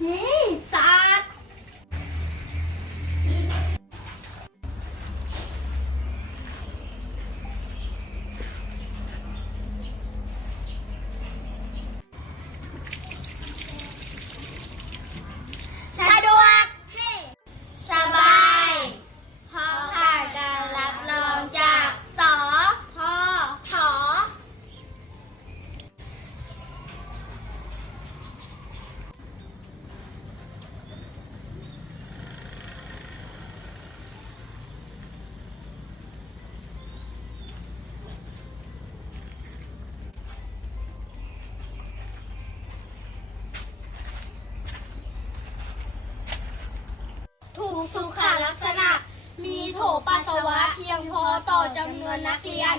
咦，咋 ลักษณะ มีโถปัสสาวะเพียงพอต่อจำนวนนักเรียน